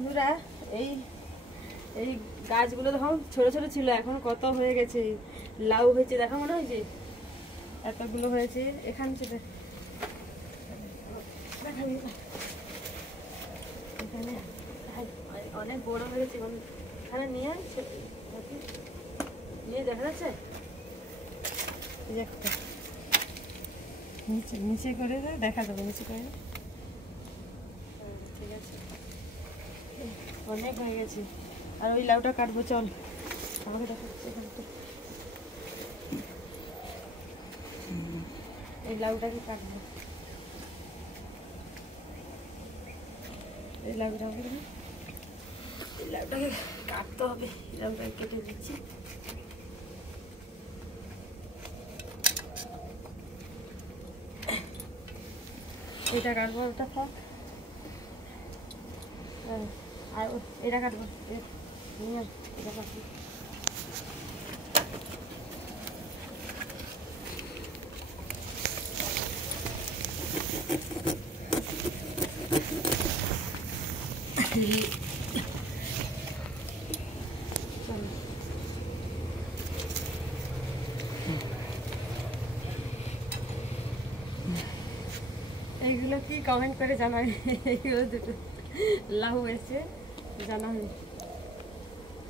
বন্ধুরা এই এই গাছগুলো দেখো ছোট ছোট ছিল, এখন কত হয়ে গেছে, লাউ হয়েছে দেখো, মনে হয়েছে এতগুলো হয়েছে। এখান থেকে এখানে অনেক বড় হয়েছে, এখানে নিয়ে নিয়ে দেখা যাচ্ছে নিচে নিচে করে দেখা যাবে, নিচে করে ঠিক আছে, অনেক হয়ে গেছে। আর ওই লাউটা কাটবো, চল আমাকে দেখাচ্ছে এখান থেকে, এই লাউটাকে কাটবো, এই লাউটাকে কাটতে হবে, লাউটাকে কেটে দিচ্ছি। এটা কাটবো, ওটা থাক, আর এটা কাটবো, এটা কাটবো। এইগুলো কি কমেন্ট করে জানাই, এইগুলো দুটো লাউ এসে জানাই।